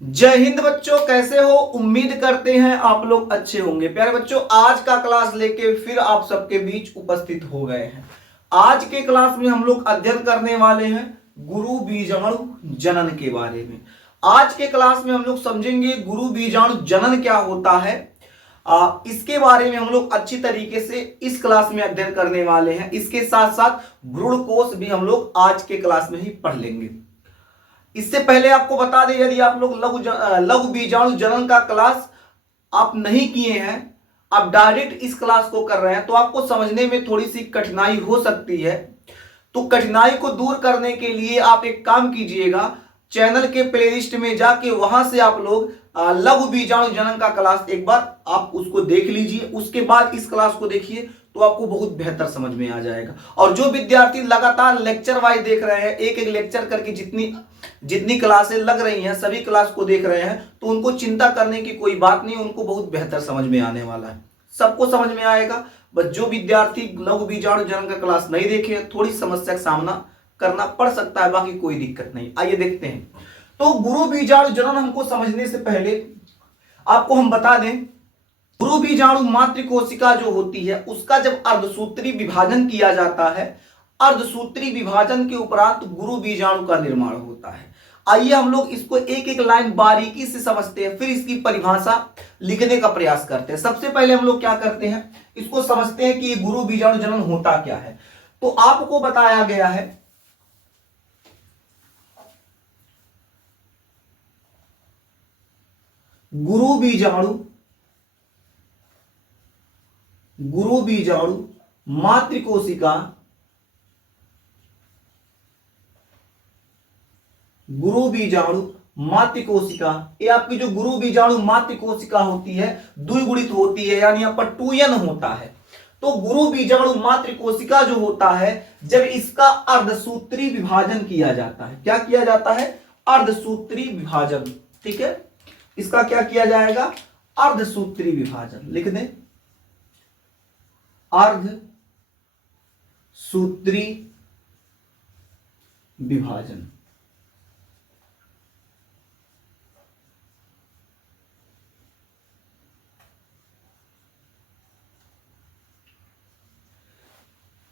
जय हिंद बच्चों, कैसे हो? उम्मीद करते हैं आप लोग अच्छे होंगे। प्यारे बच्चों, आज का क्लास लेके फिर आप सबके बीच उपस्थित हो गए हैं। आज के क्लास में हम लोग अध्ययन करने वाले हैं गुरु बीजाणु जनन के बारे में। आज के क्लास में हम लोग समझेंगे गुरु बीजाणु जनन क्या होता है। इसके बारे में हम लोग अच्छी तरीके से इस क्लास में अध्ययन करने वाले हैं। इसके साथ साथ भ्रूणकोश भी हम लोग आज के क्लास में ही पढ़ लेंगे। इससे पहले आपको बता दें, यदि आप लोग लघु बीजाणु जनन का क्लास आप नहीं किए हैं, आप डायरेक्ट इस क्लास को कर रहे हैं, तो आपको समझने में थोड़ी सी कठिनाई हो सकती है। तो कठिनाई को दूर करने के लिए आप एक काम कीजिएगा, चैनल के प्लेलिस्ट में जाके वहां से आप लोग लघु बीजाणु जनन का क्लास एक बार आप उसको देख लीजिए। उसके बाद इस क्लास को देखिए तो आपको बहुत बेहतर समझ में आ जाएगा। और जो विद्यार्थी लगातार लेक्चर वाइज देख रहे हैं, एक एक लेक्चर करके जितनी जितनी क्लासें लग रही हैं, सभी क्लास को देख रहे हैं, तो उनको चिंता करने की कोई बात नहीं, उनको बहुत बेहतर समझ में आने वाला है। सबको समझ में आएगा। बस जो विद्यार्थी लघु बीजाणु जनन का क्लास नहीं देखे, थोड़ी समस्या का सामना करना पड़ सकता है, बाकी कोई दिक्कत नहीं। आइए देखते हैं। तो गुरु बीजाणु जनन हमको समझने से पहले आपको हम बता दें, गुरु बीजाणु मातृ कोशिका जो होती है उसका जब अर्धसूत्री विभाजन किया जाता है, अर्धसूत्री विभाजन के उपरांत गुरु बीजाणु का निर्माण होता है। आइए हम लोग इसको एक एक लाइन बारीकी से समझते हैं, फिर इसकी परिभाषा लिखने का प्रयास करते हैं। सबसे पहले हम लोग क्या करते हैं, इसको समझते हैं कि गुरु बीजाणु जनन होता क्या है। तो आपको बताया गया है गुरु बीजाणु मातृकोशिका, गुरु बीजाणु मातृकोशिका, ये आपकी जो गुरु बीजाणु मातृकोशिका होती है द्विगुणित होती है, यानी यहाँ पर 2n होता है। तो गुरु बीजाणु मातृकोशिका जो होता है, जब इसका अर्धसूत्री विभाजन किया जाता है, क्या किया जाता है? अर्धसूत्री विभाजन। ठीक है, इसका क्या किया जाएगा? अर्धसूत्री विभाजन। लिख दें, अर्धसूत्री विभाजन।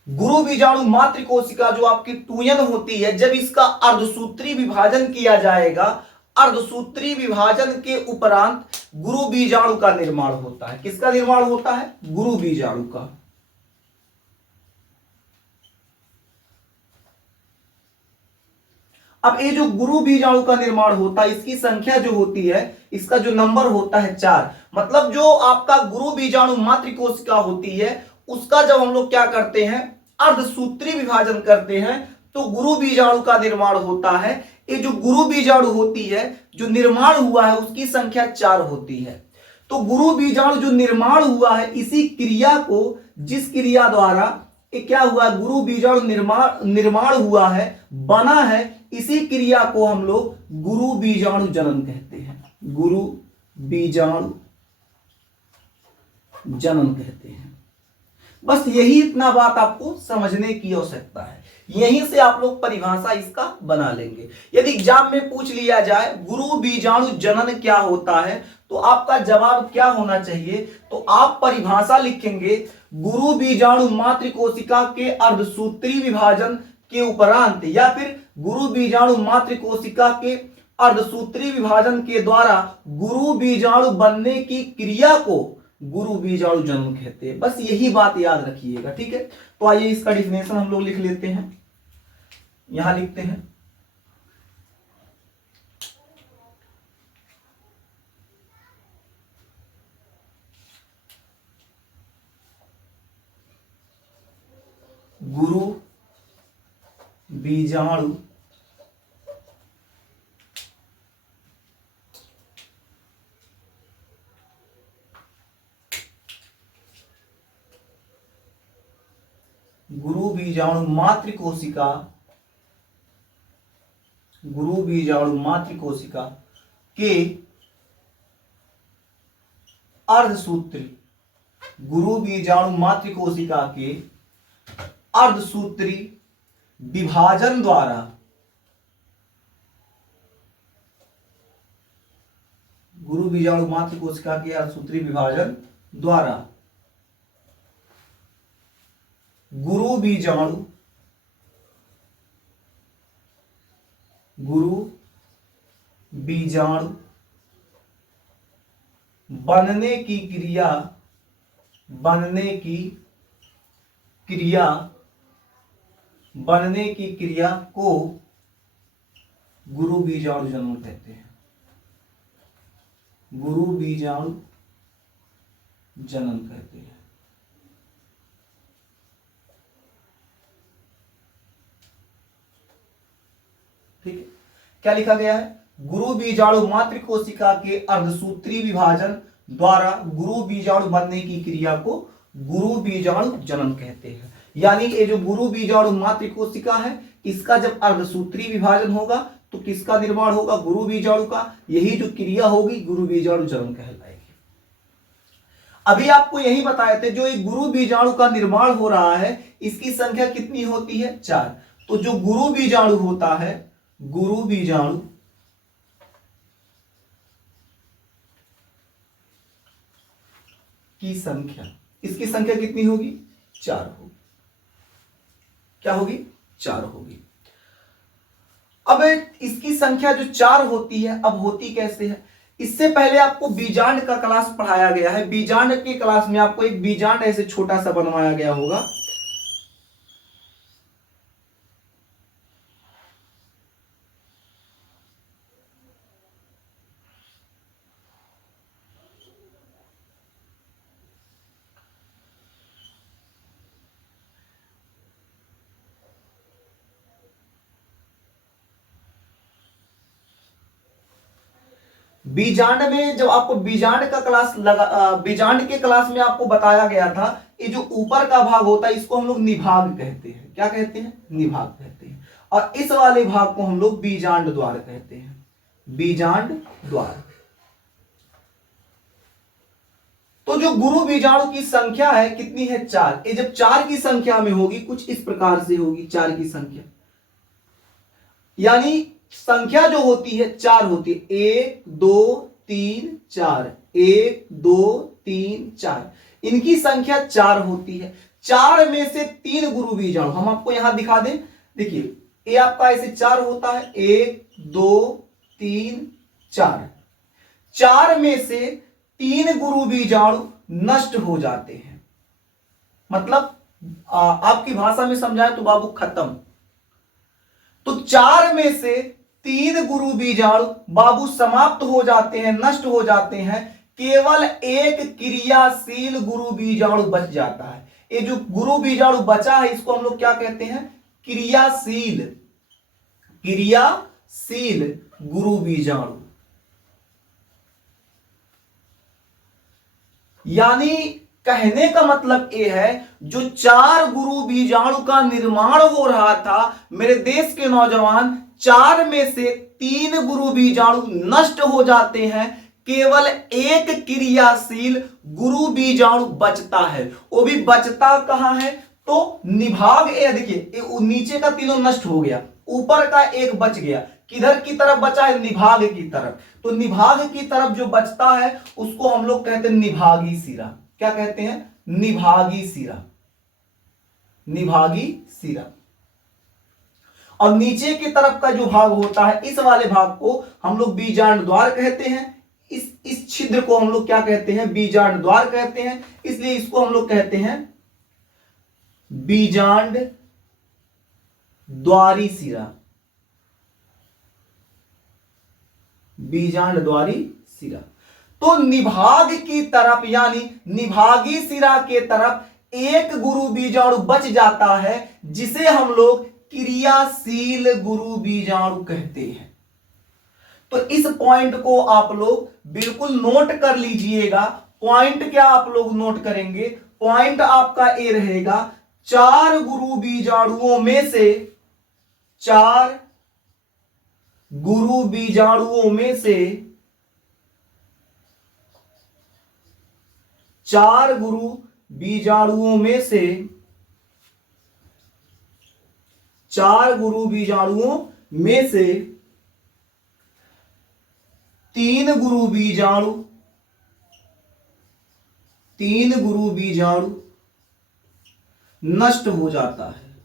गुरु बीजाणु मातृकोशिका जो आपकी 2n होती है, जब इसका अर्धसूत्री विभाजन किया जाएगा, अर्धसूत्री विभाजन के उपरांत गुरु बीजाणु का निर्माण होता है। किसका निर्माण होता है? गुरु बीजाणु का। अब ये जो गुरु बीजाणु का निर्माण होता है, इसकी संख्या जो होती है, इसका जो नंबर होता है 4। मतलब जो आपका गुरु बीजाणु मातृकोशिका होती है, उसका जब हम लोग क्या करते हैं, अर्धसूत्री विभाजन करते हैं, तो गुरु बीजाणु का निर्माण होता है। ये जो गुरु बीजाणु होती है, जो निर्माण हुआ है, उसकी संख्या 4 होती है। तो गुरु बीजाणु जो निर्माण हुआ है, इसी क्रिया को, जिस क्रिया द्वारा ये क्या हुआ, गुरु बीजाणु निर्माण हुआ है, बना है, इसी क्रिया को हम लोग गुरु बीजाणु जनन कहते हैं। गुरु बीजाणु जनन कहते हैं। बस यही इतना बात आपको समझने की आवश्यकता है। यहीं से आप लोग परिभाषा इसका बना लेंगे। यदि एग्जाम में पूछ लिया जाए गुरु बीजाणु जनन क्या होता है, तो आपका जवाब क्या होना चाहिए? तो आप परिभाषा लिखेंगे, गुरु बीजाणु मातृकोशिका के अर्धसूत्री विभाजन के उपरांत, या फिर गुरु बीजाणु मातृकोशिका के अर्धसूत्री विभाजन के द्वारा गुरु बीजाणु बनने की क्रिया को गुरु बीजाणु जनन कहते हैं। बस यही बात याद रखिएगा। ठीक है, तो आइए इसका डिफिनेशन हम लोग लिख लेते हैं। यहां लिखते हैं, गुरु बीजाणु गुरु बीजाणु मातृकोशिका, गुरु बीजाणु मातृकोशिका के अर्धसूत्री, गुरु बीजाणु मातृकोशिका के अर्धसूत्री विभाजन द्वारा गुरु बीजाणु मात्र कोशिका के अर्धसूत्री विभाजन द्वारा, गुरु बीजाणु बनने की क्रिया को गुरु बीजाणु जनन कहते हैं। गुरु बीजाणु जनन कहते हैं। ठीक है, क्या लिखा गया है? गुरु बीजाणु मातृ कोशिका के अर्धसूत्री विभाजन द्वारा गुरु बीजाणु बनने की क्रिया को गुरु बीजाणु जनन कहते हैं। यानी ये जो गुरु बीजाणु मातृ कोशिका है, इसका जब अर्धसूत्री विभाजन होगा तो किसका निर्माण होगा? गुरु बीजाणु का। यही जो क्रिया होगी गुरु बीजाणु जनन कहलाएगी। अभी आपको यही बताए थे, जो एक गुरु बीजाणु का निर्माण हो रहा है इसकी संख्या कितनी होती है? 4। तो जो गुरु बीजाणु होता है, गुरु बीजाणु की संख्या, इसकी संख्या कितनी होगी? 4 होगी। क्या होगी? 4 होगी। अब इसकी संख्या जो 4 होती है, अब होती कैसे है? इससे पहले आपको बीजांड का क्लास पढ़ाया गया है। बीजांड के क्लास में आपको एक बीजांड ऐसे छोटा सा बनवाया गया होगा। बीजांड में जब आपको बीजांड का क्लास बीजांड के क्लास में आपको बताया गया था, ये जो ऊपर का भाग होता है इसको हम लोग निभाग कहते हैं। क्या कहते हैं? निभाग कहते हैं। और इस वाले भाग को हम लोग बीजांड द्वार कहते हैं। बीजांड द्वार। तो जो गुरु बीजाणु की संख्या है कितनी है? 4। ये जब 4 की संख्या में होगी कुछ इस प्रकार से होगी। 4 की संख्या यानी संख्या जो होती है 4 होती है। 1 2 3 4, 1 2 3 4, इनकी संख्या 4 होती है। 4 में से 3 गुरु बीजाणु हम आपको यहां दिखा दें। देखिए ये आपका ऐसे 4 होता है। 1 2 3 4, 4 में से 3 गुरु बीजाणु नष्ट हो जाते हैं। मतलब आपकी भाषा में समझाएं तो बाबू खत्म। तो 4 में से 3 गुरु बीजाणु बाबू समाप्त हो जाते हैं, नष्ट हो जाते हैं। केवल एक क्रियाशील गुरु बीजाणु बच जाता है। ये जो गुरु बीजाणु बचा है इसको हम लोग क्या कहते हैं? क्रियाशील। क्रियाशील गुरु बीजाणु। यानी कहने का मतलब यह है, जो 4 गुरु बीजाणु का निर्माण हो रहा था मेरे देश के नौजवान, 4 में से 3 गुरु बीजाणु नष्ट हो जाते हैं। केवल एक क्रियाशील गुरु बीजाणु बचता है। वो भी बचता कहां है? तो निभाग। ये देखिए नीचे का तीनों नष्ट हो गया, ऊपर का एक बच गया। किधर की तरफ बचा है? निभाग की तरफ। तो निभाग की तरफ जो बचता है उसको हम लोग कहते हैं निभागी सिरा। क्या कहते हैं? निभागी सिरा। निभागी सिरा। और नीचे की तरफ का जो भाग होता है इस वाले भाग को हम लोग बीजांड द्वार कहते हैं। इस छिद्र को हम लोग क्या कहते हैं? बीजांड द्वार कहते हैं। इसलिए इसको हम लोग कहते हैं बीजांड द्वारी सिरा। बीजांड द्वारी सिरा। तो निभाग की तरफ यानी निभागी सिरा के तरफ एक गुरु बीजाणु बच जाता है, जिसे हम लोग क्रियाशील गुरु बीजाणु कहते हैं। तो इस पॉइंट को आप लोग बिल्कुल नोट कर लीजिएगा। पॉइंट क्या आप लोग नोट करेंगे? पॉइंट आपका ए रहेगा, 4 गुरु बीजाणुओं में से 4 गुरु बीजाणुओं में से 4 गुरु बीजाणुओं में से 4 गुरु बीजाणुओं में से तीन गुरु बीजाणु नष्ट हो जाता है।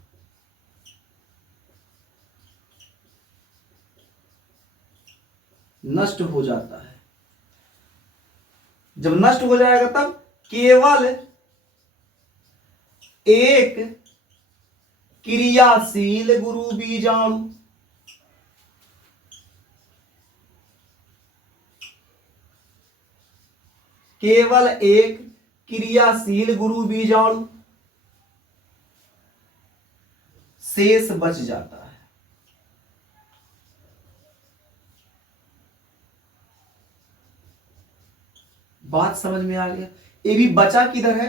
नष्ट हो जाता है। जब नष्ट हो जाएगा तब केवल एक क्रियाशील गुरु बीजाणु, केवल एक क्रियाशील गुरु बीजाणु शेष बच जाता है। बात समझ में आ गया? ये भी बचा किधर है?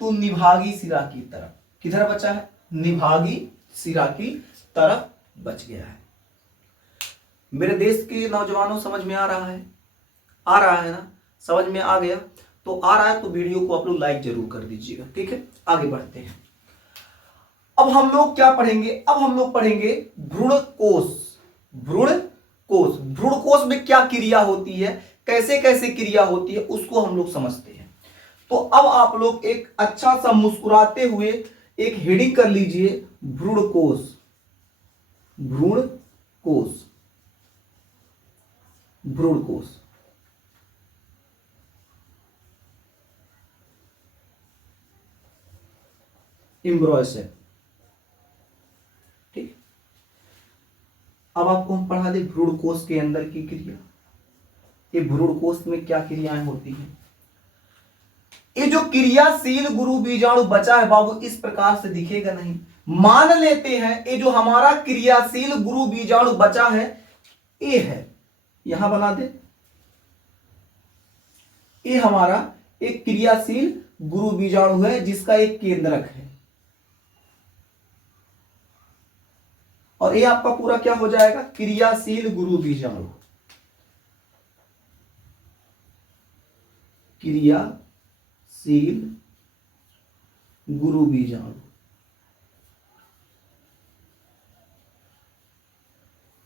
तो निभागी सिरा की तरफ। किधर बचा है? निभागी सिरा की तरफ बच गया है। मेरे देश के नौजवानों, समझ में आ रहा है? आ रहा है ना? समझ में आ गया? तो आ रहा है तो वीडियो को आप लोग लाइक जरूर कर दीजिएगा। ठीक है, आगे बढ़ते हैं। अब हम लोग क्या पढ़ेंगे? अब हम लोग पढ़ेंगे भ्रूण कोश। भ्रूण कोश, भ्रूण कोश में क्या क्रिया होती है, कैसे कैसे क्रिया होती है, उसको हम लोग समझते हैं। तो अब आप लोग एक अच्छा सा मुस्कुराते हुए एक हेडिंग कर लीजिए, भ्रूण कोश। भ्रूण कोश, भ्रूण कोश। एम्ब्रॉयसेप। ठीक, अब आपको हम पढ़ा दे भ्रूण कोश के अंदर की क्रिया। ये भ्रूण कोश में क्या क्रियाएं होती हैं? ये जो क्रियाशील गुरु बीजाणु बचा है बाबू, इस प्रकार से दिखेगा नहीं। मान लेते हैं ये जो हमारा क्रियाशील गुरु बीजाणु बचा है, ये है, यहां बना दे, ये हमारा एक क्रियाशील गुरु बीजाणु है जिसका एक केंद्रक है। और ये आपका पूरा क्या हो जाएगा? क्रियाशील गुरु बीजाणु। क्रियाशील गुरु बीजाणु,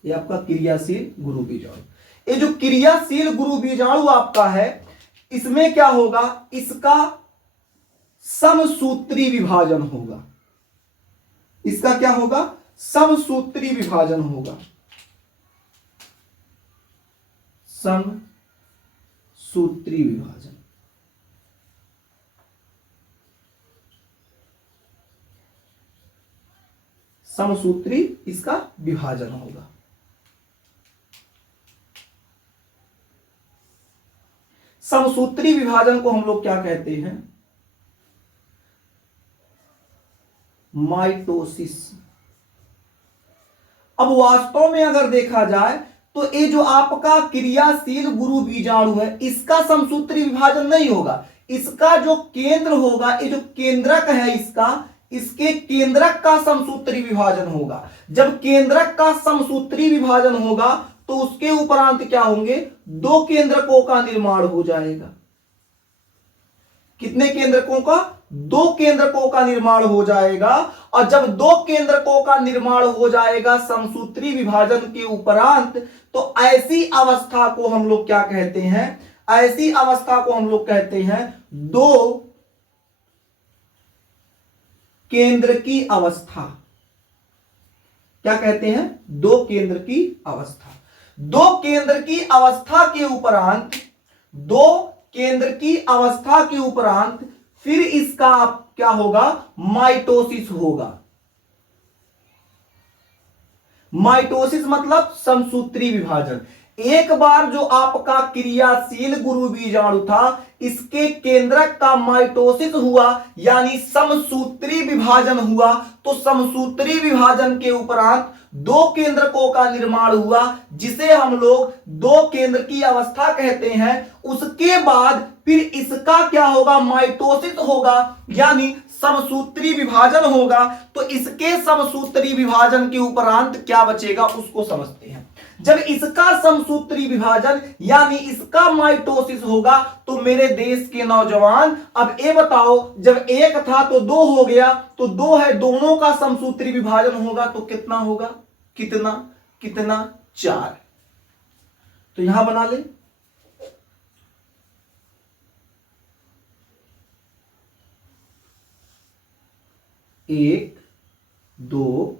ये आपका क्रियाशील गुरु बीजाणु। ये जो क्रियाशील गुरु बीजाणु आपका है, इसमें क्या होगा? इसका समसूत्री विभाजन होगा। इसका क्या होगा? समसूत्री विभाजन होगा। समसूत्री विभाजन। समसूत्री इसका विभाजन होगा। समसूत्री विभाजन को हम लोग क्या कहते हैं? माइटोसिस। अब वास्तव में अगर देखा जाए तो ये जो आपका क्रियाशील गुरु बीजाणु है, इसका समसूत्री विभाजन नहीं होगा। इसका जो केंद्र होगा, ये जो केंद्रक है इसका, इसके केंद्रक का समसूत्री विभाजन होगा। जब केंद्रक का समसूत्री विभाजन होगा तो उसके उपरांत क्या होंगे? दो केंद्रकों का निर्माण हो जाएगा। कितने केंद्रकों का? दो केंद्रकों का निर्माण हो जाएगा। और जब दो केंद्रकों का निर्माण हो जाएगा समसूत्री विभाजन के उपरांत, तो ऐसी अवस्था को हम लोग क्या कहते हैं? ऐसी अवस्था को हम लोग कहते हैं दो केंद्र की अवस्था। क्या कहते हैं? दो केंद्र की अवस्था। दो केंद्र की अवस्था के उपरांत, दो केंद्र की अवस्था के उपरांत फिर इसका क्या होगा? माइटोसिस होगा। माइटोसिस मतलब समसूत्री विभाजन। एक बार जो आपका क्रियाशील गुरु बीजाणु था, इसके केंद्रक का माइटोसिस हुआ, यानी समसूत्री विभाजन हुआ, तो समसूत्री विभाजन के उपरांत दो केंद्रकों का निर्माण हुआ, जिसे हम लोग दो केंद्र की अवस्था कहते हैं। उसके बाद फिर इसका क्या होगा? माइटोसिस होगा, यानी समसूत्री विभाजन होगा। तो इसके समसूत्री विभाजन के उपरांत क्या बचेगा उसको समझते हैं। जब इसका समसूत्री विभाजन यानी इसका माइटोसिस होगा, तो मेरे देश के नौजवान अब ये बताओ, जब एक था तो दो हो गया, तो दो है, दोनों का समसूत्री विभाजन होगा तो कितना होगा? कितना? कितना? 4। तो यहां बना ले 1 2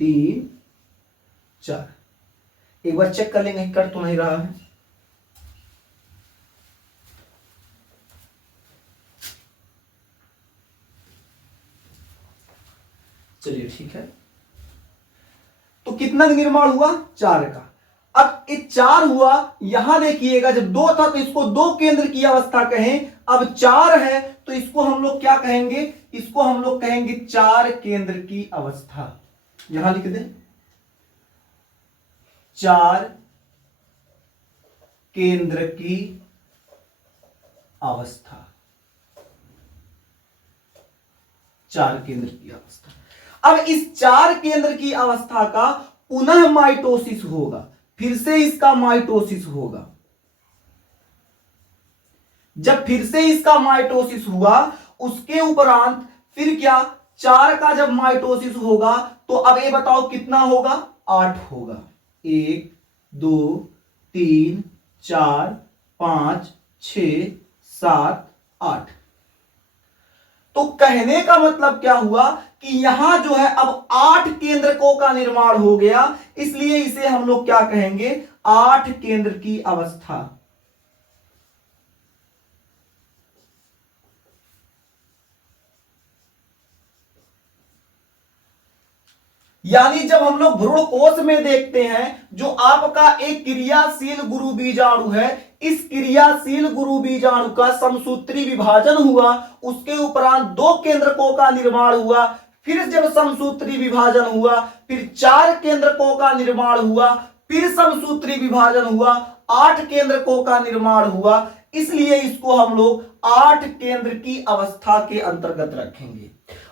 3 4। एक बार चेक कर लेंगे कट तो नहीं रहा है। चलिए ठीक है, तो कितना का निर्माण हुआ? 4 का। अब ये 4 हुआ, यहां देखिएगा जब 2 था तो इसको 2 केंद्र की अवस्था कहें, अब 4 है तो इसको हम लोग क्या कहेंगे? इसको हम लोग कहेंगे 4 केंद्र की अवस्था। यहां लिख दें 4 केंद्र की अवस्था, 4 केंद्र की अवस्था। अब इस 4 केंद्र की अवस्था का पुनः माइटोसिस होगा, फिर से इसका माइटोसिस होगा। जब फिर से इसका माइटोसिस हुआ उसके उपरांत फिर क्या, 4 का जब माइटोसिस होगा तो अब ये बताओ कितना होगा? 8 होगा। 1 2 3 4 5 6 7 8। तो कहने का मतलब क्या हुआ कि यहां जो है अब 8 केंद्रकों का निर्माण हो गया, इसलिए इसे हम लोग क्या कहेंगे? 8 केंद्र की अवस्था। यानी जब हम लोग भ्रूण कोश में देखते हैं जो आपका एक क्रियाशील गुरु बीजाणु है, इस क्रियाशील गुरु बीजाणु का समसूत्री विभाजन हुआ, उसके उपरांत 2 केंद्रकों का निर्माण हुआ, फिर जब समसूत्री विभाजन हुआ फिर 4 केंद्रकों का निर्माण हुआ, फिर समसूत्री विभाजन हुआ, 8 केंद्रकों का निर्माण हुआ, इसलिए इसको हम लोग 8 केंद्र की अवस्था के अंतर्गत रखेंगे।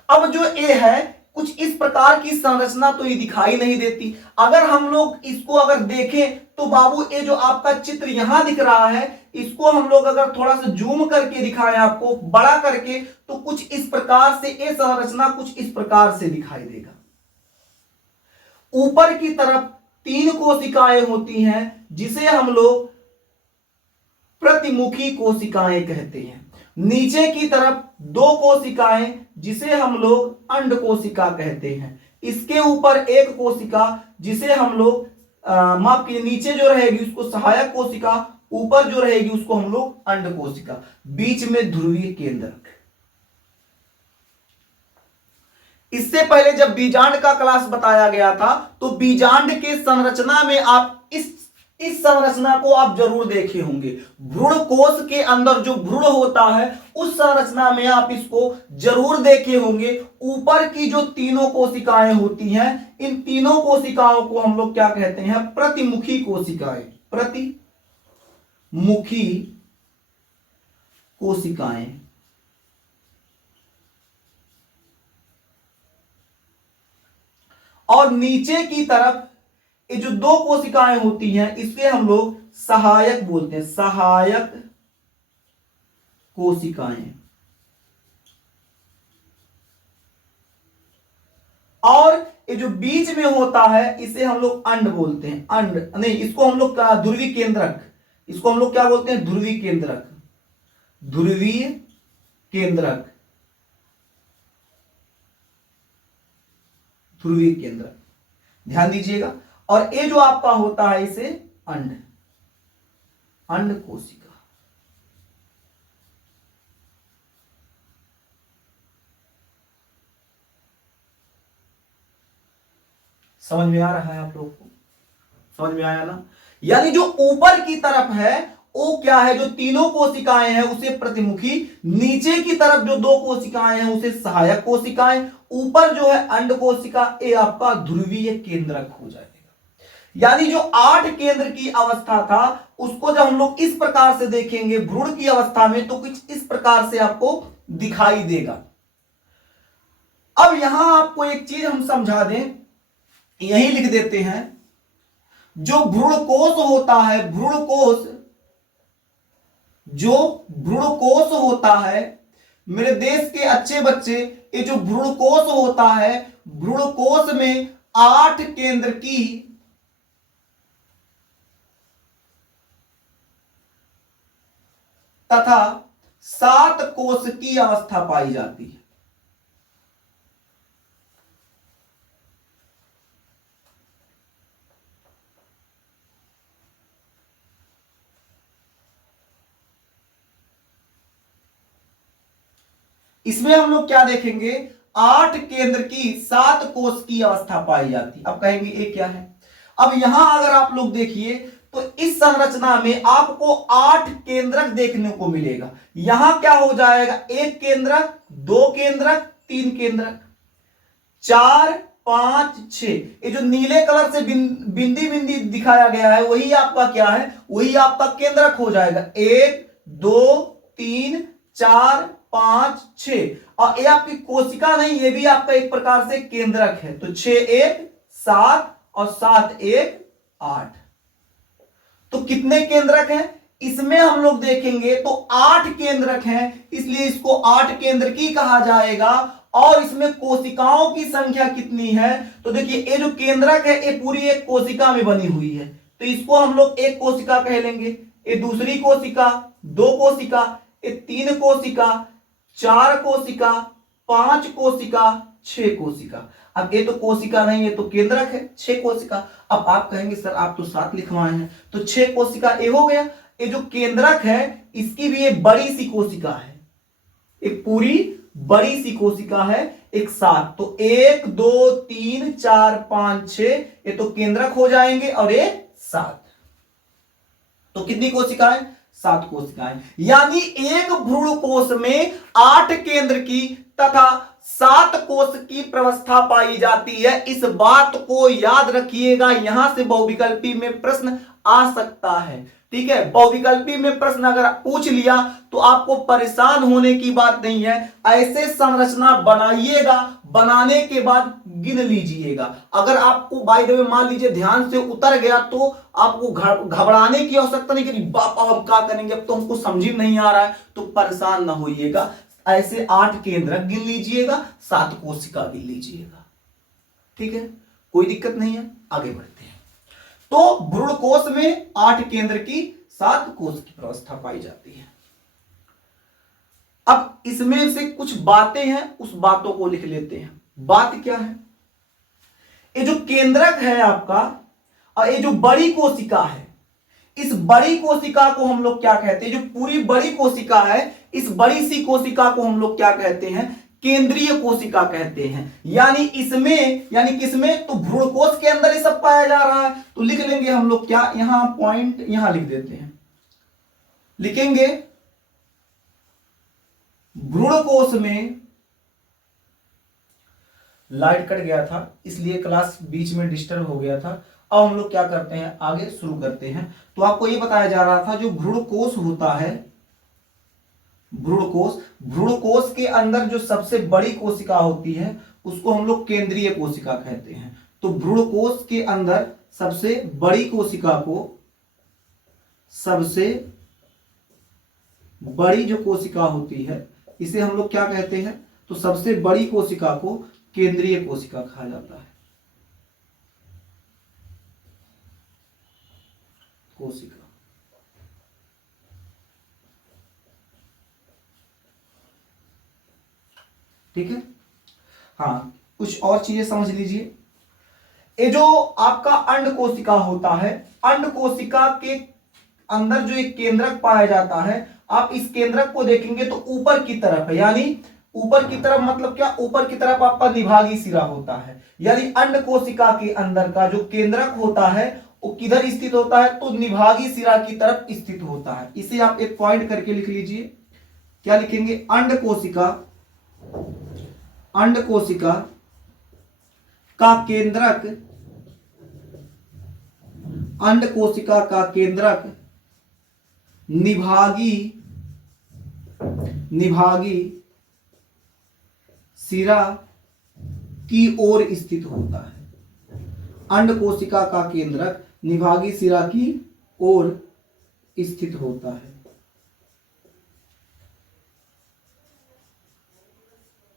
अब जो ए है कुछ इस प्रकार की संरचना तो ये दिखाई नहीं देती। अगर हम लोग इसको अगर देखें तो बाबू ये जो आपका चित्र यहां दिख रहा है, इसको हम लोग अगर थोड़ा सा जूम करके दिखाएं आपको बड़ा करके, तो कुछ इस प्रकार से ये संरचना कुछ इस प्रकार से दिखाई देगा। ऊपर की तरफ 3 कोशिकाएं होती हैं जिसे हम लोग प्रतिमुखी कोशिकाएं कहते हैं। नीचे की तरफ 2 कोशिकाएं जिसे हम लोग अंड कोशिका कहते हैं। इसके ऊपर 1 कोशिका जिसे हम लोग माफ कीजिए, नीचे जो रहेगी उसको सहायक कोशिका, ऊपर जो रहेगी उसको हम लोग अंड कोशिका, बीच में ध्रुवीय केंद्रक। इससे पहले जब बीजांड का क्लास बताया गया था तो बीजांड के संरचना में आप इस संरचना को आप जरूर देखे होंगे। भ्रूण कोश के अंदर जो भ्रूण होता है उस संरचना में आप इसको जरूर देखे होंगे। ऊपर की जो 3 कोशिकाएं होती हैं, इन 3 कोशिकाओं को हम लोग क्या कहते हैं? प्रतिमुखी कोशिकाएं। प्रतिमुखी कोशिकाएं। और नीचे की तरफ ये जो 2 कोशिकाएं होती हैं इसे हम लोग सहायक बोलते हैं, सहायक कोशिकाएं। और ये जो बीच में होता है इसे हम लोग अंड बोलते हैं। अंड नहीं, इसको हम लोग ध्रुवीय केंद्रक, इसको हम लोग क्या बोलते हैं? ध्रुवीय केंद्रक। ध्रुवीय केंद्रक, ध्रुवीय केंद्रक, ध्यान दीजिएगा। और ये जो आपका होता है इसे अंड, अंड कोशिका। समझ में आ रहा है आप लोगों को? समझ में आया ना? यानी जो ऊपर की तरफ है वो क्या है? जो 3 कोशिकाएं हैं उसे प्रतिमुखी, नीचे की तरफ जो 2 कोशिकाएं हैं उसे सहायक कोशिकाएं, ऊपर जो है अंड कोशिका, ये आपका ध्रुवीय केंद्रक हो जाएगा। यानी जो 8 केंद्र की अवस्था था उसको जब हम लोग इस प्रकार से देखेंगे भ्रूण की अवस्था में तो कुछ इस प्रकार से आपको दिखाई देगा। अब यहां आपको एक चीज हम समझा दें, यही लिख देते हैं। जो भ्रूणकोश होता है, भ्रूणकोश, जो भ्रूणकोश होता है मेरे देश के अच्छे बच्चे, ये जो भ्रूणकोश होता है, भ्रूणकोश में 8 केंद्र की तथा 7 कोश की अवस्था पाई जाती है। इसमें हम लोग क्या देखेंगे, 8 केंद्र की 7 कोष की अवस्था पाई जाती। अब कहेंगे ये क्या है। अब यहां अगर आप लोग देखिए तो इस संरचना में आपको 8 केंद्रक देखने को मिलेगा। यहां क्या हो जाएगा, 1 केंद्रक, 2 केंद्रक, 3 केंद्रक, 4 5 6। ये जो नीले कलर से बिंदी बिंदी दिखाया गया है वही आपका क्या है, वही आपका केंद्रक हो जाएगा। 1 2 3 4 5 6। और ये आपकी कोशिका नहीं, ये भी आपका एक प्रकार से केंद्रक है। तो 6 1 7 और 7 1 8। तो कितने केंद्रक हैं इसमें हम लोग देखेंगे तो 8 केंद्रक हैं, इसलिए इसको 8 केंद्र की कहा जाएगा। और इसमें कोशिकाओं की संख्या कितनी है, तो देखिए ये जो केंद्रक है ये पूरी एक कोशिका में बनी हुई है, तो इसको हम लोग एक कोशिका कह लेंगे। ये दूसरी कोशिका, 2 कोशिका, ये 3 कोशिका, 4 कोशिका, 5 कोशिका, 6 कोशिका। अब ये तो कोशिका नहीं, ये तो केंद्रक है, 6 कोशिका। अब आप कहेंगे सर आप तो 7 लिखवाए हैं, तो 6 कोशिका ये हो गया। ये जो केंद्रक है इसकी भी एक बड़ी सी कोशिका है, एक पूरी बड़ी सी कोशिका है, एक 7। तो 1 2 3 4 5 6 ये तो केंद्रक हो जाएंगे और ये 7। तो कितनी कोशिकाएं, 7 कोशिकाएं। यानी एक भ्रूण कोश में 8 केंद्र की तथा 7 कोश की प्रवस्था पाई जाती है। इस बात को याद रखिएगा, यहां से बहुविकल्पी में प्रश्न आ सकता है। ठीक है, बहुविकल्पी में प्रश्न अगर पूछ लिया तो आपको परेशान होने की बात नहीं है। ऐसे संरचना बनाइएगा, बनाने के बाद गिन लीजिएगा। अगर आपको बाय द वे मान लीजिए ध्यान से उतर गया तो आपको घबराने की आवश्यकता नहीं कि बापा हम क्या करेंगे, अब तो हमको समझ में नहीं आ रहा है, तो परेशान ना होइएगा। ऐसे 8 केंद्र गिन लीजिएगा, 7 कोशिका गिन लीजिएगा। ठीक है, कोई दिक्कत नहीं है, आगे बढ़ते हैं। तो भ्रूण कोश में 8 केंद्र की 7 कोश की व्यवस्था पाई जाती है। अब इसमें से कुछ बातें हैं, उस बातों को लिख लेते हैं। बात क्या है, ये जो केंद्रक है आपका और ये जो बड़ी कोशिका है, इस बड़ी कोशिका को हम लोग क्या कहते हैं, जो पूरी बड़ी कोशिका है इस बड़ी सी कोशिका को हम लोग क्या कहते हैं, केंद्रीय कोशिका कहते हैं। यानी इसमें, यानी किसमें, तो भ्रूणकोश के अंदर ये सब पाया जा रहा है। तो लिख लेंगे हम लोग क्या, यहां पॉइंट यहां लिख देते हैं, लिखेंगे भ्रूणकोश में, लाइट कट गया था इसलिए क्लास बीच में डिस्टर्ब हो गया था। अब हम लोग क्या करते हैं, आगे शुरू करते हैं। तो आपको यह बताया जा रहा था जो भ्रूणकोश होता है, भ्रूणकोश के अंदर जो सबसे बड़ी कोशिका होती है उसको हम लोग केंद्रीय कोशिका कहते हैं। तो भ्रूणकोश के अंदर सबसे बड़ी कोशिका को, सबसे बड़ी जो कोशिका होती है इसे हम लोग क्या कहते हैं, तो सबसे बड़ी कोशिका को केंद्रीय कोशिका कहा जाता है। कोशिका, ठीक है। हाँ, कुछ और चीजें समझ लीजिए। ये जो आपका अंड कोशिका होता है, अंड कोशिका के अंदर जो एक केंद्रक पाया जाता है, आप इस केंद्रक को देखेंगे तो ऊपर की तरफ है। यानी ऊपर की तरफ मतलब क्या, ऊपर की तरफ आपका निभागी सिरा होता है। यानी अंड कोशिका के अंदर का जो केंद्रक होता है वो किधर स्थित होता है, तो निभागी सिरा की तरफ स्थित होता है। इसे आप एक पॉइंट करके लिख लीजिए। क्या लिखेंगे, अंड कोशिका, अंड कोशिका का केंद्रक, अंड कोशिका का केंद्रक निभागी सिरा की ओर स्थित होता है। अंड कोशिका का केंद्रक निभागी सिरा की ओर स्थित होता है।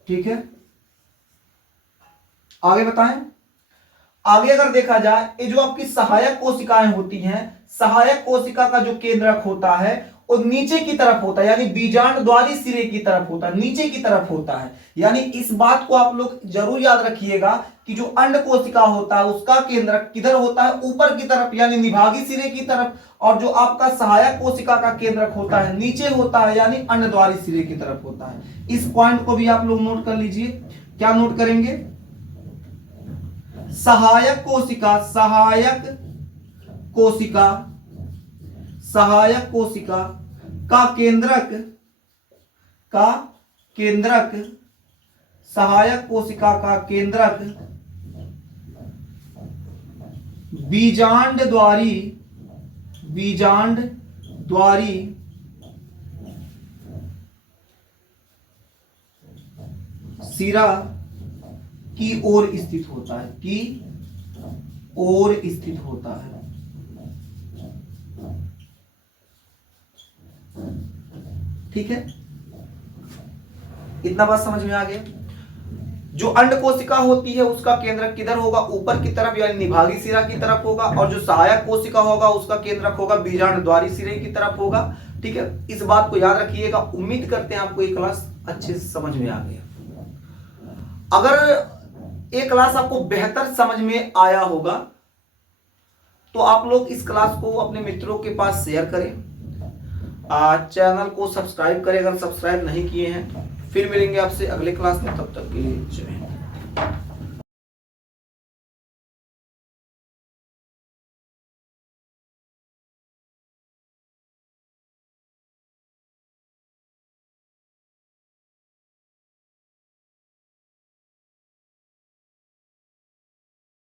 ठीक है, आगे बताएं। आगे अगर देखा जाए, ये जो आपकी सहायक कोशिकाएं होती हैं, सहायक कोशिका का जो केंद्रक होता है वो नीचे की तरफ होता है, यानी बीजांड द्वारी सिरे की तरफ होता है, नीचे की तरफ होता है। यानी इस बात को आप लोग जरूर याद रखिएगा कि जो अंड कोशिका होता है उसका केंद्रक किधर होता है, ऊपर की तरफ यानी निभागी सिरे की तरफ, और जो आपका सहायक कोशिका का केंद्रक होता है नीचे होता है यानी अंडद्वारी सिरे की तरफ होता है। इस पॉइंट को भी आप लोग नोट कर लीजिए। क्या नोट करेंगे? सहायक कोशिका, सहायक कोशिका का केंद्रक सहायक कोशिका का केंद्रक बीजांड द्वारी सिरा की ओर स्थित होता है, ठीक है। इतना बात समझ में आ गया। जो अंड कोशिका होती है उसका केंद्रक किधर होगा, ऊपर की तरफ यानी निभागी सिरा की तरफ होगा, और जो सहायक कोशिका होगा उसका केंद्रक होगा बीजांड द्वारी सिरे की तरफ होगा, ठीक है। इस बात को याद रखिएगा। उम्मीद करते हैं आपको ये क्लास अच्छे से समझ में आ गया। अगर ये क्लास आपको बेहतर समझ में आया होगा तो आप लोग इस क्लास को अपने मित्रों के पास शेयर करें, चैनल को सब्सक्राइब करें अगर सब्सक्राइब नहीं किए हैं। फिर मिलेंगे आपसे अगले क्लास में, तब तक के लिए जय हिंद।